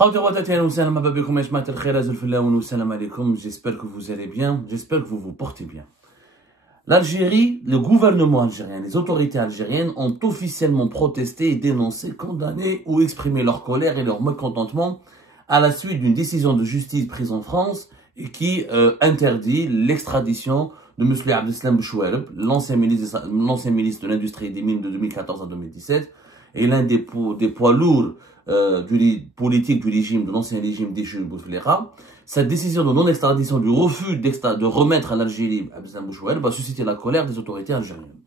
J'espère que vous allez bien, j'espère que vous vous portez bien. L'Algérie, le gouvernement algérien, les autorités algériennes ont officiellement protesté et dénoncé, condamné ou exprimé leur colère et leur mécontentement à la suite d'une décision de justice prise en France et qui interdit l'extradition de M. Abdeslam Bouchouareb, l'ancien ministre de l'Industrie et des Mines de 2014 à 2017, et l'un des poids lourds politique du régime, de l'ancien régime déchu Bouteflika. Cette décision de non-extradition, du refus de remettre à l'Algérie Abdeslam Bouchouareb va susciter la colère des autorités algériennes.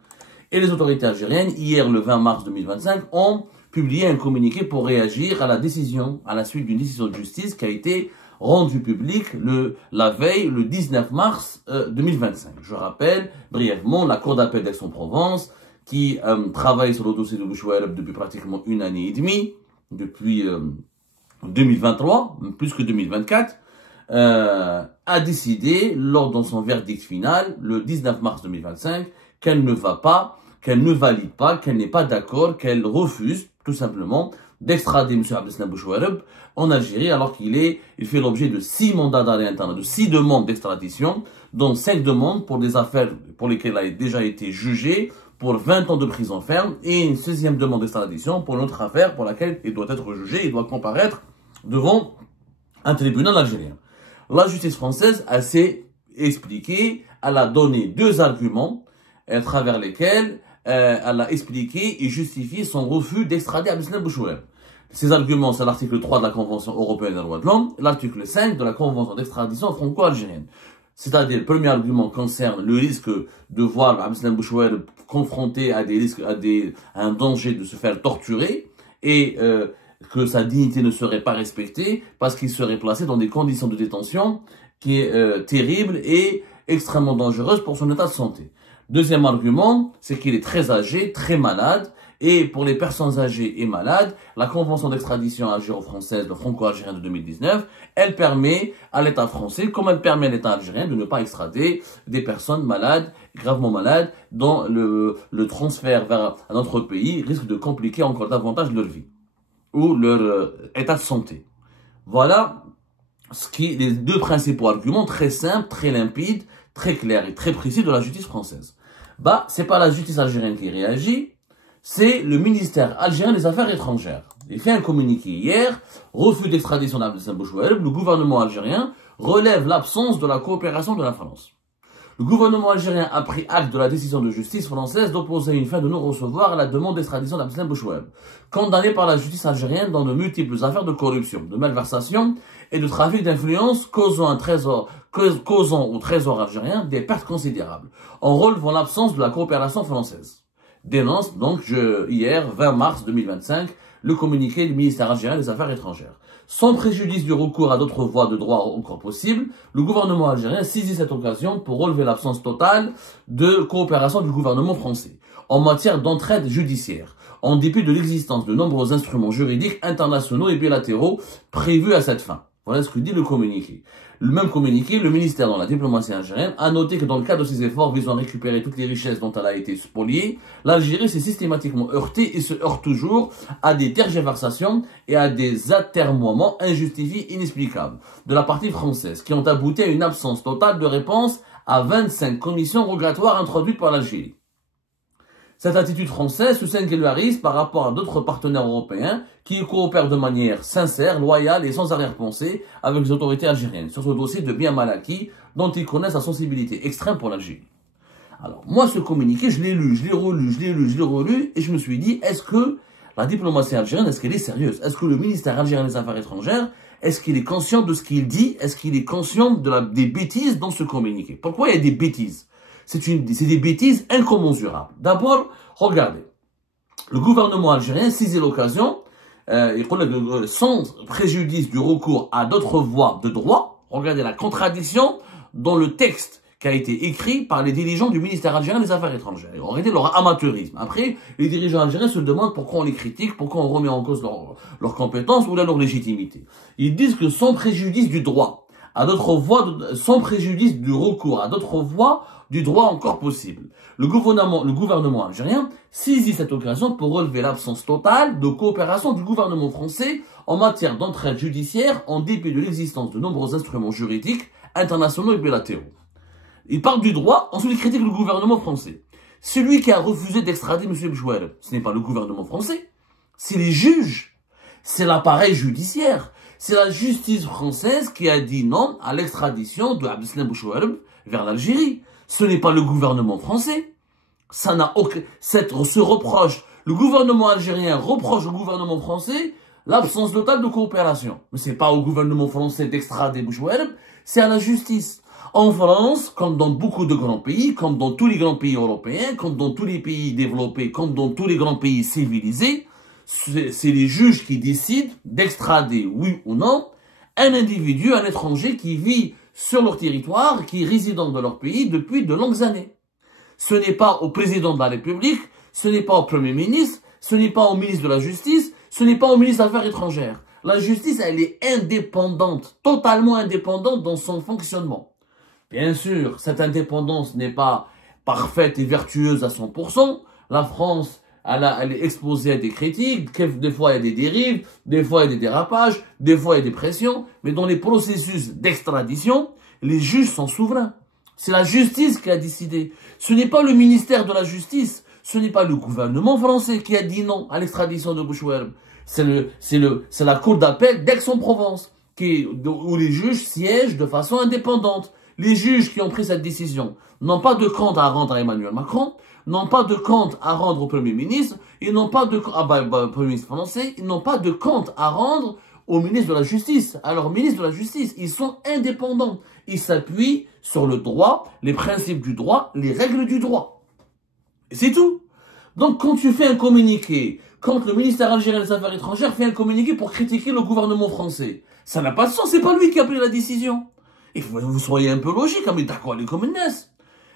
Et les autorités algériennes, hier le 20 mars 2025, ont publié un communiqué pour réagir à la décision, à la suite d'une décision de justice qui a été rendue publique la veille, le 19 mars 2025. Je rappelle brièvement la Cour d'appel d'Aix-en-Provence qui travaille sur le dossier de Bouchouareb depuis pratiquement une année et demie, depuis 2023, plus que 2024, a décidé, lors de son verdict final, le 19 mars 2025, qu'elle ne va pas, qu'elle ne valide pas, qu'elle n'est pas d'accord, qu'elle refuse, tout simplement, d'extrader M. Abdeslam Bouchouareb en Algérie, alors il fait l'objet de 6 mandats d'arrêt interne, de 6 demandes d'extradition, dont 5 demandes pour des affaires pour lesquelles il a déjà été jugé, pour 20 ans de prison ferme, et une 16e demande d'extradition pour une autre affaire pour laquelle il doit être jugé, il doit comparaître devant un tribunal algérien. La justice française s'est expliquée, elle a donné 2 arguments à travers lesquels elle a expliqué et justifié son refus d'extrader Abdeslam Bouchouareb. Ces arguments, c'est l'article 3 de la Convention européenne des droits de l'homme, l'article 5 de la Convention d'extradition franco-algérienne. C'est-à-dire, le premier argument concerne le risque de voir Abdeslam Bouchouareb confronté à un danger de se faire torturer et que sa dignité ne serait pas respectée parce qu'il serait placé dans des conditions de détention qui est terribles et extrêmement dangereuses pour son état de santé. Deuxième argument, c'est qu'il est très âgé, très malade. Et pour les personnes âgées et malades, la Convention d'extradition algéro-française, le franco-algérien de 2019, elle permet à l'État français, comme elle permet à l'État algérien, de ne pas extrader des personnes malades, gravement malades, dont le transfert vers un autre pays risque de compliquer encore davantage leur vie ou leur état de santé. Voilà les 2 principaux arguments très simples, très limpides, très clairs et très précis de la justice française. C'est pas la justice algérienne qui réagit, c'est le ministère algérien des Affaires étrangères. Il fait un communiqué hier, refus d'extradition d'Abdeslam Bouchouareb, le gouvernement algérien relève l'absence de la coopération de la France. Le gouvernement algérien a pris acte de la décision de justice française d'opposer une fin de non-recevoir à la demande d'extradition d'Abdeslam Bouchouareb, condamné par la justice algérienne dans de multiples affaires de corruption, de malversation et de trafic d'influence causant au trésor algérien des pertes considérables, en relevant l'absence de la coopération française. Dénonce donc hier, 20 mars 2025, le communiqué du ministère algérien des Affaires étrangères. Sans préjudice du recours à d'autres voies de droit encore possibles, le gouvernement algérien saisit cette occasion pour relever l'absence totale de coopération du gouvernement français en matière d'entraide judiciaire, en dépit de l'existence de nombreux instruments juridiques internationaux et bilatéraux prévus à cette fin. Voilà ce que dit le communiqué. Le même communiqué, le ministère dans la diplomatie algérienne a noté que dans le cadre de ses efforts visant à récupérer toutes les richesses dont elle a été spoliée, l'Algérie s'est systématiquement heurtée et se heurte toujours à des tergiversations et à des atermoiements injustifiés inexplicables de la partie française qui ont abouti à une absence totale de réponse à 25 commissions rogatoires introduites par l'Algérie. Cette attitude française se singularise par rapport à d'autres partenaires européens qui coopèrent de manière sincère, loyale et sans arrière-pensée avec les autorités algériennes sur ce dossier de biens mal acquis dont ils connaissent la sensibilité extrême pour l'Algérie. Alors, moi, ce communiqué, je l'ai lu, je l'ai relu et je me suis dit, est-ce que la diplomatie algérienne, est-ce qu'elle est sérieuse? Est-ce que le ministère algérien des Affaires étrangères, est-ce qu'il est conscient de ce qu'il dit? Est-ce qu'il est conscient des bêtises dans ce communiqué? Pourquoi il y a des bêtises? C'est des bêtises incommensurables. D'abord, regardez. Le gouvernement algérien saisit l'occasion, sans préjudice du recours à d'autres voies de droit. Regardez la contradiction dans le texte qui a été écrit par les dirigeants du ministère algérien des Affaires étrangères. Regardez leur amateurisme. Après, les dirigeants algériens se demandent pourquoi on les critique, pourquoi on remet en cause leurs compétences ou leur légitimité. Ils disent que sans préjudice du droit à d'autres voies sans préjudice du recours, à d'autres voies du droit encore possible. Le gouvernement algérien saisit cette occasion pour relever l'absence totale de coopération du gouvernement français en matière d'entraide judiciaire en dépit de l'existence de nombreux instruments juridiques internationaux et bilatéraux. Il parle du droit, ensuite il critique le gouvernement français. Celui qui a refusé d'extrader M. Bouchouel, ce n'est pas le gouvernement français, c'est les juges, c'est l'appareil judiciaire, c'est la justice française qui a dit non à l'extradition de Abdeslam Bouchouel vers l'Algérie. Ce n'est pas le gouvernement français. Ça n'a aucun, ce reproche, le gouvernement algérien reproche au gouvernement français l'absence totale de coopération. Mais c'est pas au gouvernement français d'extrader Bouchouel, c'est à la justice. En France, comme dans beaucoup de grands pays, comme dans tous les grands pays européens, comme dans tous les pays développés, comme dans tous les grands pays civilisés, c'est les juges qui décident d'extrader, oui ou non, un individu, un étranger qui vit sur leur territoire, qui est résident dans leur pays depuis de longues années. Ce n'est pas au président de la République, ce n'est pas au Premier ministre, ce n'est pas au ministre de la Justice, ce n'est pas au ministre des Affaires étrangères. La justice, elle est indépendante, totalement indépendante dans son fonctionnement. Bien sûr, cette indépendance n'est pas parfaite et vertueuse à 100%. La France, elle est exposée à des critiques, des fois il y a des dérives, des fois il y a des dérapages, des fois il y a des pressions, mais dans les processus d'extradition, les juges sont souverains. C'est la justice qui a décidé. Ce n'est pas le ministère de la Justice, ce n'est pas le gouvernement français qui a dit non à l'extradition de Bouchouel. C'est la cour d'appel d'Aix-en-Provence, où les juges siègent de façon indépendante. Les juges qui ont pris cette décision n'ont pas de compte à rendre à Emmanuel Macron, n'ont pas de compte à rendre au Premier ministre, ils n'ont pas de Premier ministre français, ils n'ont pas de compte à rendre au ministre de la Justice. Alors, ministre de la Justice, ils sont indépendants. Ils s'appuient sur le droit, les principes du droit, les règles du droit. Et c'est tout. Donc, quand tu fais un communiqué, quand le ministère algérien des Affaires étrangères fait un communiqué pour critiquer le gouvernement français, ça n'a pas de sens, c'est pas lui qui a pris la décision. Il faut que vous soyez un peu logique, mais d'accord, les communistes.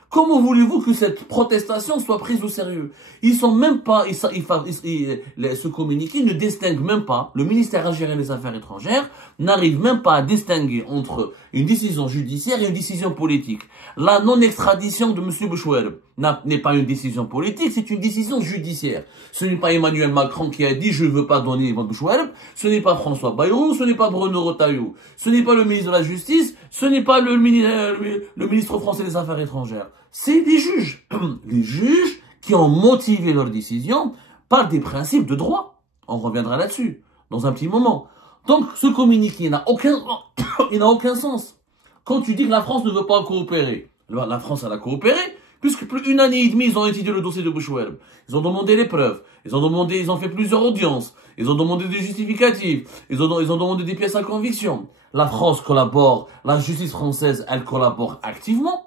Comment voulez-vous que cette protestation soit prise au sérieux? Ils sont même pas, ce communiqué ne distingue même pas, le ministère algérien des Affaires étrangères n'arrive même pas à distinguer entre une décision judiciaire et une décision politique. La non-extradition de M. Bouchouel n'est pas une décision politique, c'est une décision judiciaire. Ce n'est pas Emmanuel Macron qui a dit « je ne veux pas donner Bouchouel », ce n'est pas François Bayrou, ce n'est pas Bruno Retailleau, ce n'est pas le ministre de la Justice, ce n'est pas le ministre français des Affaires étrangères. C'est les juges. Les juges qui ont motivé leur décision par des principes de droit. On reviendra là-dessus dans un petit moment. Donc, ce communiqué n'a aucun sens. Quand tu dis que la France ne veut pas coopérer, la France, elle a coopéré, puisque plus d'une année et demie, ils ont étudié le dossier de Bouchouel. Ils ont demandé les preuves. Ils ont fait plusieurs audiences. Ils ont demandé des justificatifs. Ils ont demandé des pièces à conviction. La France collabore. La justice française, elle collabore activement.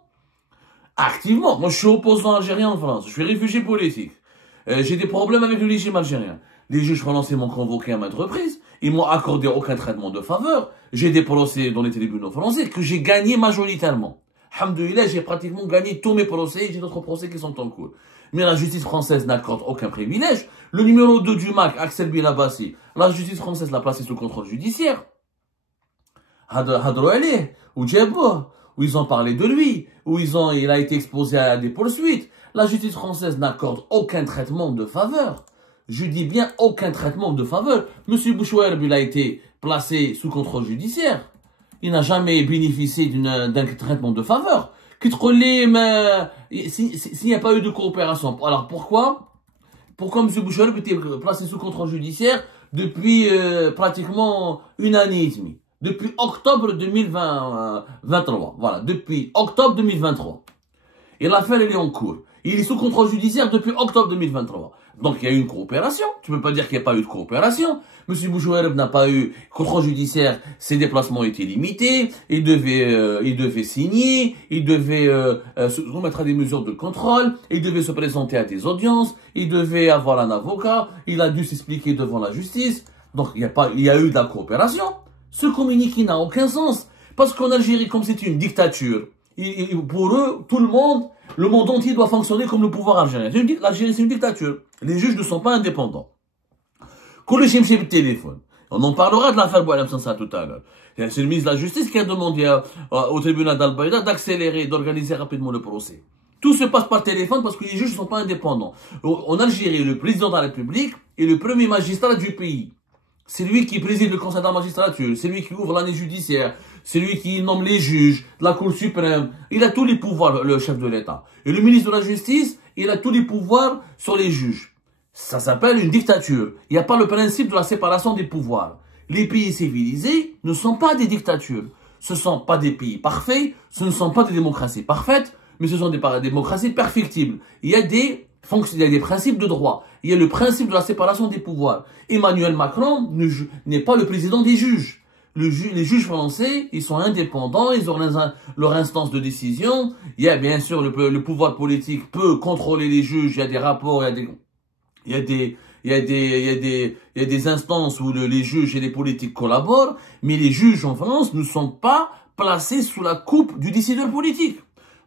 Activement. Moi, je suis opposant algérien en France. Je suis réfugié politique. J'ai des problèmes avec le régime algérien. Les juges français m'ont convoqué à maintes reprises. Ils m'ont accordé aucun traitement de faveur. J'ai des procès dans les tribunaux français que j'ai gagnés majoritairement. Alhamdoulilah, j'ai pratiquement gagné tous mes procès. J'ai d'autres procès qui sont en cours. Mais la justice française n'accorde aucun privilège. Le numéro 2 du MAC, Axel Bilabassi, la justice française l'a placé sous contrôle judiciaire. Hadro Ali, ou Djebbo, où ils ont parlé de lui, où il a été exposé à des poursuites. La justice française n'accorde aucun traitement de faveur. Je dis bien aucun traitement de faveur. Monsieur Bouchouel, il a été placé sous contrôle judiciaire. Il n'a jamais bénéficié d'un traitement de faveur. S'il n'y a pas eu de coopération. Alors pourquoi monsieur Bouchouel a été placé sous contrôle judiciaire depuis pratiquement une année et demie? Depuis octobre 2023. Voilà, depuis octobre 2023. Et l'affaire, elle est en cours. Il est sous contrôle judiciaire depuis octobre 2023. Donc, il y a eu une coopération. Tu peux pas dire qu'il n'y a pas eu de coopération. Monsieur Bouchouel n'a pas eu contrôle judiciaire. Ses déplacements étaient limités. Il devait signer. Il devait se remettre à des mesures de contrôle. Il devait se présenter à des audiences. Il devait avoir un avocat. Il a dû s'expliquer devant la justice. Donc, il y a eu de la coopération. Ce communiqué n'a aucun sens. Parce qu'en Algérie, comme c'est une dictature, pour eux, tout le monde entier doit fonctionner comme le pouvoir algérien. L'Algérie, c'est une dictature. Les juges ne sont pas indépendants. Quand le téléphone, On en parlera de l'affaire Boualem Sansal tout à l'heure. C'est le ministre de la Justice qui a demandé au tribunal d'Al-Baïda d'accélérer, d'organiser rapidement le procès. Tout se passe par téléphone parce que les juges ne sont pas indépendants. En Algérie, le président de la République est le premier magistrat du pays. C'est lui qui préside le conseil de la magistrature, c'est lui qui ouvre l'année judiciaire, c'est lui qui nomme les juges de la Cour suprême. Il a tous les pouvoirs, le chef de l'État. Et le ministre de la Justice, il a tous les pouvoirs sur les juges. Ça s'appelle une dictature. Il n'y a pas le principe de la séparation des pouvoirs. Les pays civilisés ne sont pas des dictatures. Ce ne sont pas des pays parfaits, ce ne sont pas des démocraties parfaites, mais ce sont des démocraties perfectibles. Il y a des principes de droit. Il y a le principe de la séparation des pouvoirs. Emmanuel Macron n'est pas le président des juges. Les juges français, ils sont indépendants, ils ont leur instance de décision. Il y a bien sûr le pouvoir politique peut contrôler les juges, il y a des rapports, il y a des instances où les juges et les politiques collaborent, mais les juges en France ne sont pas placés sous la coupe du décideur politique.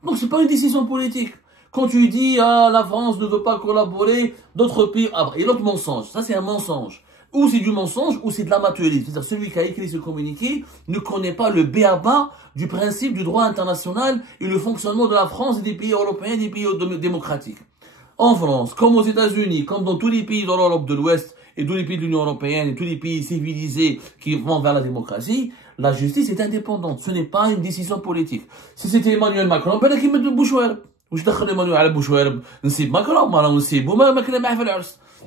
Donc c'est pas une décision politique. Quand tu dis, ah, la France ne veut pas collaborer, d'autres pays, ah, et l'autre mensonge. Ça, c'est un mensonge. Ou c'est du mensonge, ou c'est de l'amateurisme. C'est-à-dire, celui qui a écrit ce communiqué ne connaît pas le b.a.-ba du principe du droit international et le fonctionnement de la France et des pays européens et des pays démocratiques. En France, comme aux États-Unis, comme dans tous les pays de l'Europe de l'Ouest et tous les pays de l'Union européenne et tous les pays civilisés qui vont vers la démocratie, la justice est indépendante. Ce n'est pas une décision politique. Si c'était Emmanuel Macron, ben là, qui met de bouche-ouer.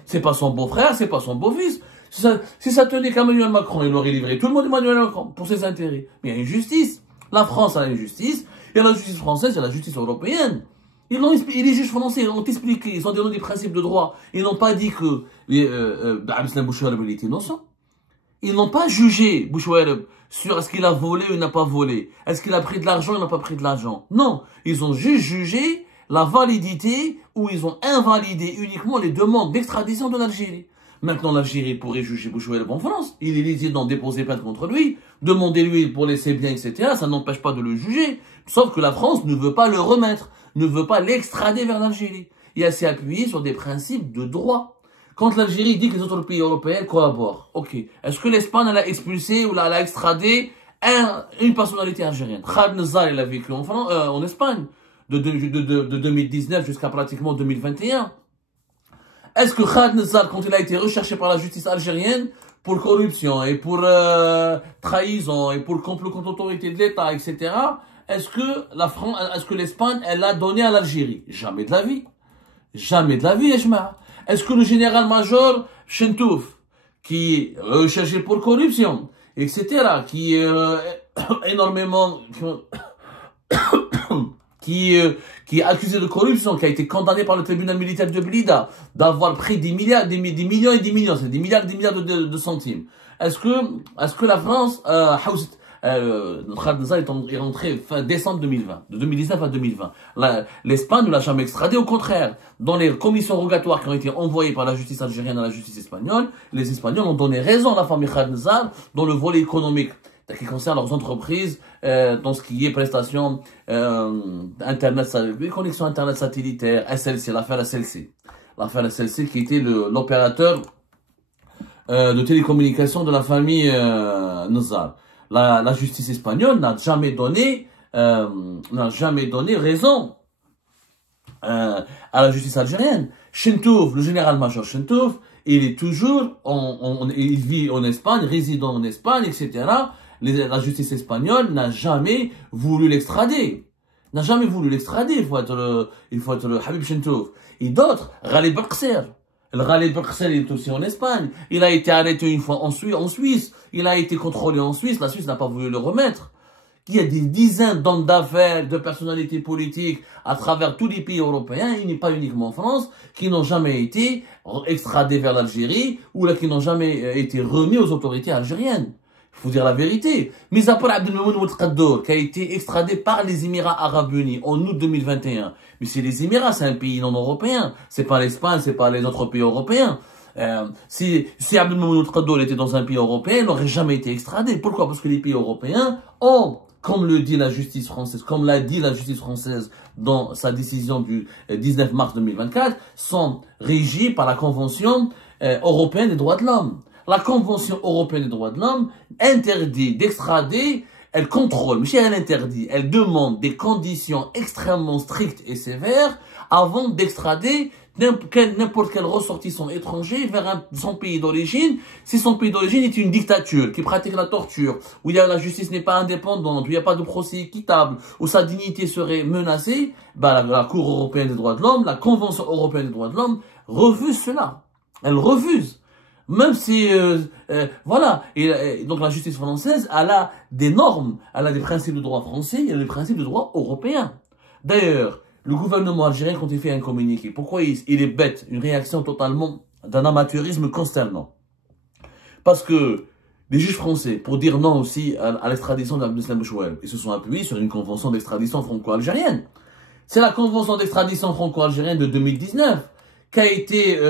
C'est pas son beau-frère, c'est pas son beau-fils. Si ça tenait qu'Emmanuel Macron, il aurait livré tout le monde Emmanuel Macron pour ses intérêts. Mais il y a une justice. La France a une justice. Et la justice française, c'est la justice européenne. Les juges français ont expliqué, ils ont donné des principes de droit. Ils n'ont pas dit que Abdeslam Bouchouareb était innocent. Ils n'ont pas jugé Bouchouareb sur est-ce qu'il a volé ou il n'a pas volé. Est-ce qu'il a pris de l'argent ou il n'a pas pris de l'argent. Non, ils ont juste jugé la validité ou ils ont invalidé uniquement les demandes d'extradition de l'Algérie. Maintenant, l'Algérie pourrait juger Bouchouareb en France. Il est légitime d'en déposer plainte contre lui, demander-lui pour laisser bien, etc. Ça n'empêche pas de le juger. Sauf que la France ne veut pas le remettre, ne veut pas l'extrader vers l'Algérie. Et elle s'est appuyée sur des principes de droit. Quand l'Algérie dit que les autres pays européens collaborent, ok. Est-ce que l'Espagne a expulsé ou elle a extradé une personnalité algérienne? Khaled Nazar, il a vécu en Espagne, de 2019 jusqu'à pratiquement 2021. Est-ce que Khaled Nazar, quand il a été recherché par la justice algérienne pour corruption et pour trahison et pour complot contre l'autorité de l'État, etc., est-ce que l'Espagne, elle l'a donné à l'Algérie? Jamais de la vie. Jamais de la vie, Eshma. Est-ce que le général-major Chentouf, qui est recherché pour corruption, etc., qui est énormément, qui est accusé de corruption, qui a été condamné par le tribunal militaire de Blida, d'avoir pris des millions et des millions, c'est des milliards de centimes. Est-ce que la France, Khaled Nazar est rentré fin décembre 2020, de 2019 à 2020. L'Espagne ne l'a jamais extradé, au contraire. Dans les commissions rogatoires qui ont été envoyées par la justice algérienne à la justice espagnole, les Espagnols ont donné raison à la famille Khaled Nazar dans le volet économique qui concerne leurs entreprises, dans ce qui est prestations Internet, connexion Internet satellitaire, SLC, l'affaire SLC. L'affaire SLC qui était l'opérateur de télécommunications de la famille Nazar. La justice espagnole n'a jamais donné raison à la justice algérienne. Chentouf, le général-major Chentouf, il est toujours, il vit en Espagne, résident en Espagne, etc. La justice espagnole n'a jamais voulu l'extrader. N'a jamais voulu l'extrader. Il faut être le Habib Chentouf. Et d'autres, Ghalib Belkacem. Le Ghalib Belkacem est aussi en Espagne. Il a été arrêté une fois en Suisse. Il a été contrôlé en Suisse. La Suisse n'a pas voulu le remettre. Il y a des dizaines d'hommes d'affaires, de personnalités politiques à travers tous les pays européens, et pas uniquement en France, qui n'ont jamais été extradés vers l'Algérie ou qui n'ont jamais été remis aux autorités algériennes. Il faut dire la vérité. Mis à part Abdelmamoun Ouattara, qui a été extradé par les Émirats Arabes Unis en août 2021. Mais c'est les Émirats, c'est un pays non européen. C'est pas l'Espagne, c'est pas les autres pays européens. Si Abdelmamoun Ouattara était dans un pays européen, il n'aurait jamais été extradé. Pourquoi? Parce que les pays européens ont, comme le dit la justice française, comme l'a dit la justice française dans sa décision du 19 mars 2024, sont régis par la Convention européenne des droits de l'homme. la Convention européenne des droits de l'homme interdit d'extrader, elle contrôle, mais elle interdit, elle demande des conditions extrêmement strictes et sévères avant d'extrader n'importe quel ressortissant étranger vers son pays d'origine, si son pays d'origine est une dictature qui pratique la torture, où la justice n'est pas indépendante, où il n'y a pas de procès équitable, où sa dignité serait menacée, bah, la Cour européenne des droits de l'homme, la Convention européenne des droits de l'homme refuse cela. Elle refuse. Même si, voilà, et donc la justice française, elle a des normes, elle a des principes de droit français, et des principes de droit européens. D'ailleurs, le gouvernement algérien, quand il fait un communiqué, pourquoi il est bête? Une réaction totalement d'un amateurisme consternant. Parce que les juges français, pour dire non aussi à l'extradition d'Abdeslam Bouchouel, ils se sont appuyés sur une convention d'extradition franco-algérienne. C'est la convention d'extradition franco-algérienne de 2019 qui a été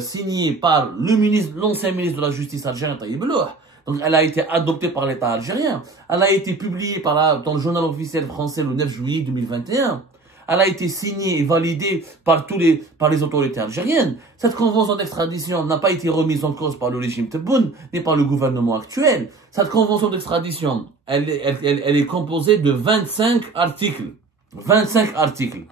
signée par l'ancien ministre de la Justice algérien, Taïb Louh. Donc, elle a été adoptée par l'État algérien. Elle a été publiée dans le journal officiel français le 9 juillet 2021. Elle a été signée et validée par les autorités algériennes. Cette convention d'extradition n'a pas été remise en cause par le régime Tebboune, ni par le gouvernement actuel. Cette convention d'extradition, elle est composée de 25 articles. 25 articles.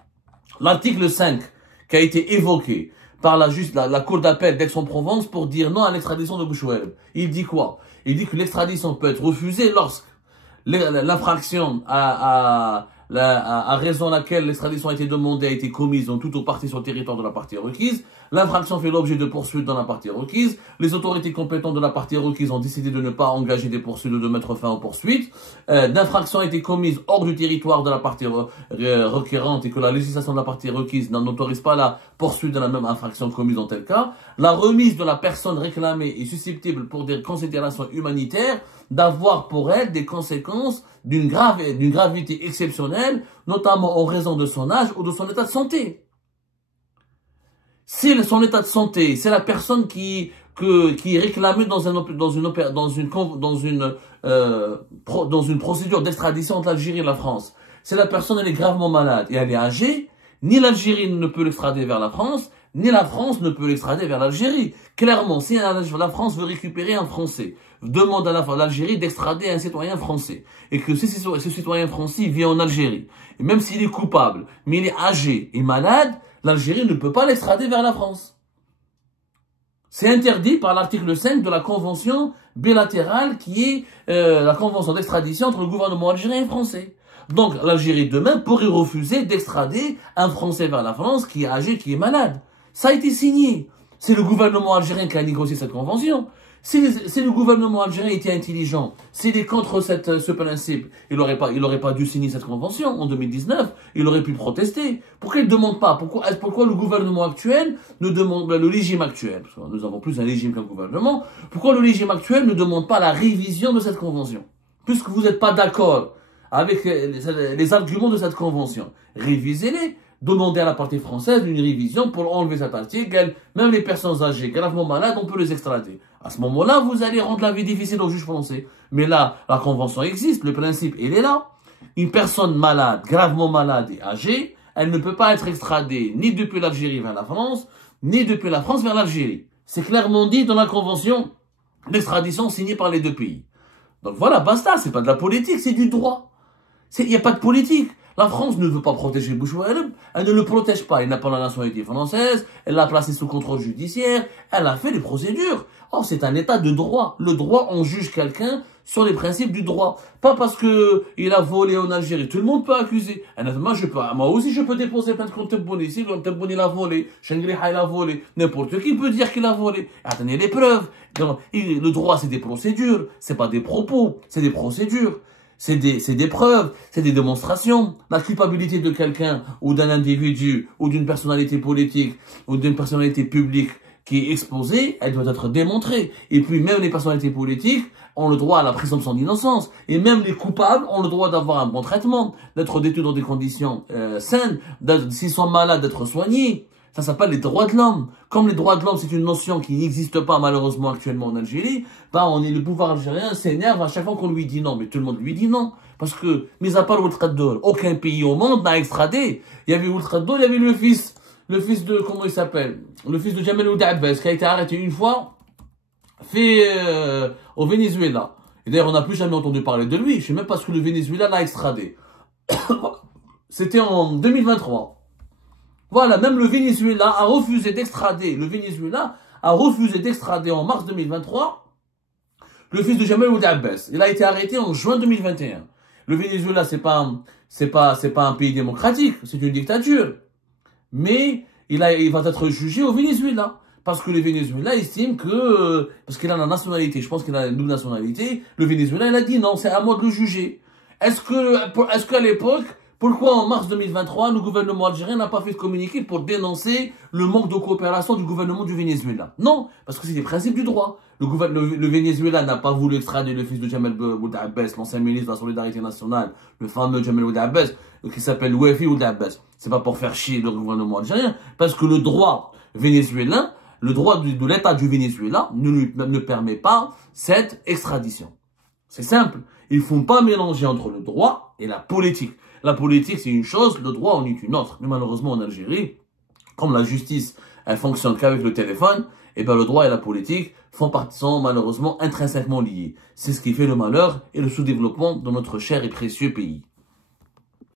L'article 5, qui a été évoqué par la Cour d'appel d'Aix-en-Provence pour dire non à l'extradition de Bouchouel. Il dit quoi? Il dit que l'extradition peut être refusée lorsque l'infraction à raison de laquelle l'extradition a été demandée a été commise dans tout ou partie sur le territoire de la partie requise. L'infraction fait l'objet de poursuites dans la partie requise. Les autorités compétentes de la partie requise ont décidé de ne pas engager des poursuites ou de mettre fin aux poursuites. L'infraction a été commise hors du territoire de la partie requérante et que la législation de la partie requise n'autorise pas la poursuite de la même infraction commise dans tel cas. La remise de la personne réclamée est susceptible pour des considérations humanitaires d'avoir pour elle des conséquences d'une gravité exceptionnelle, notamment en raison de son âge ou de son état de santé. Si son état de santé, c'est la personne qui est réclamée dans une procédure d'extradition entre l'Algérie et la France. Si la personne elle est gravement malade et elle est âgée, ni l'Algérie ne peut l'extrader vers la France, ni la France ne peut l'extrader vers l'Algérie. Clairement, si la France veut récupérer un Français, demande à l'Algérie d'extrader un citoyen français, et que ce citoyen français vit en Algérie, et même s'il est coupable, mais il est âgé et malade, l'Algérie ne peut pas l'extrader vers la France. C'est interdit par l'article 5 de la convention bilatérale qui est la convention d'extradition entre le gouvernement algérien et français. Donc l'Algérie demain pourrait refuser d'extrader un Français vers la France qui est âgé, qui est malade. Ça a été signé. C'est le gouvernement algérien qui a négocié cette convention. Si le gouvernement algérien était intelligent, s'il est contre ce principe, il n'aurait pas dû signer cette convention en 2019, il aurait pu protester. Pourquoi il ne demande pas? Pourquoi le gouvernement actuel ne demande pas, le régime actuel, parce que nous avons plus un régime qu'un gouvernement, pourquoi le régime actuel ne demande pas la révision de cette convention? Puisque vous n'êtes pas d'accord avec les arguments de cette convention, révisez-les. Demander à la partie française une révision pour enlever cet article. Même les personnes âgées, gravement malades, on peut les extrader. À ce moment-là, vous allez rendre la vie difficile aux juges français. Mais là, la convention existe, le principe, il est là. Une personne malade, gravement malade et âgée, elle ne peut pas être extradée ni depuis l'Algérie vers la France, ni depuis la France vers l'Algérie. C'est clairement dit dans la convention d'extradition signée par les deux pays. Donc voilà, basta, c'est pas de la politique, c'est du droit. Il n'y a pas de politique. La France ne veut pas protéger Bouchouel, elle ne le protège pas. Il n'a pas la nationalité française, elle l'a placé sous contrôle judiciaire, elle a fait des procédures. Or, c'est un état de droit. Le droit, on juge quelqu'un sur les principes du droit. Pas parce que il a volé en Algérie. Tout le monde peut accuser. Moi aussi, je peux déposer plainte contre Tebboune. Ici, Tebboune, il a volé. Chengriha, il a volé. N'importe qui peut dire qu'il a volé. Attendez les preuves. Donc, le droit, c'est des procédures. C'est pas des propos. C'est des procédures. C'est des preuves, c'est des démonstrations. La culpabilité de quelqu'un ou d'un individu ou d'une personnalité politique ou d'une personnalité publique qui est exposée, elle doit être démontrée. Et puis même les personnalités politiques ont le droit à la présomption d'innocence. Et même les coupables ont le droit d'avoir un bon traitement, d'être détenus dans des conditions saines, s'ils sont malades, d'être soignés. Ça s'appelle les droits de l'homme. Comme les droits de l'homme, c'est une notion qui n'existe pas malheureusement actuellement en Algérie, le pouvoir algérien s'énerve à chaque fois qu'on lui dit non. Mais tout le monde lui dit non. Parce que, mis à part Oueltraoui, aucun pays au monde n'a extradé. Il y avait Oueltraoui, il y avait le fils de, comment il s'appelle? Le fils de Jamel Ould Abbas, qui a été arrêté une fois, fait au Venezuela. Et d'ailleurs, on n'a plus jamais entendu parler de lui. Je ne sais même pas ce que le Venezuela l'a extradé. C'était en 2023. Voilà, même le Venezuela a refusé d'extrader. Le Venezuela a refusé d'extrader en mars 2023 le fils de Jamal Ould Abbas. Il a été arrêté en juin 2021. Le Venezuela, c'est pas un pays démocratique, c'est une dictature. Mais il va être jugé au Venezuela. Parce que le Venezuela estime que, parce qu'il a la nationalité, je pense qu'il a une double nationalité, le Venezuela, il a dit non, c'est à moi de le juger. Est-ce qu'à l'époque, pourquoi en mars 2023, le gouvernement algérien n'a pas fait de communiqué pour dénoncer le manque de coopération du gouvernement du Venezuela? Non, parce que c'est des principes du droit. Le Venezuela n'a pas voulu extrader le fils de Jamal Ould Abbas, l'ancien ministre de la Solidarité nationale, le fameux Jamal Ould Abbas, qui s'appelle Wafi Ould Abbas. C'est pas pour faire chier le gouvernement algérien, parce que le droit vénézuélien, le droit de l'État du Venezuela ne permet pas cette extradition. C'est simple. Il ne faut pas mélanger entre le droit et la politique. La politique, c'est une chose, le droit en est une autre. Mais malheureusement, en Algérie, comme la justice, elle fonctionne qu'avec le téléphone, et bien le droit et la politique sont malheureusement intrinsèquement liés. C'est ce qui fait le malheur et le sous-développement de notre cher et précieux pays.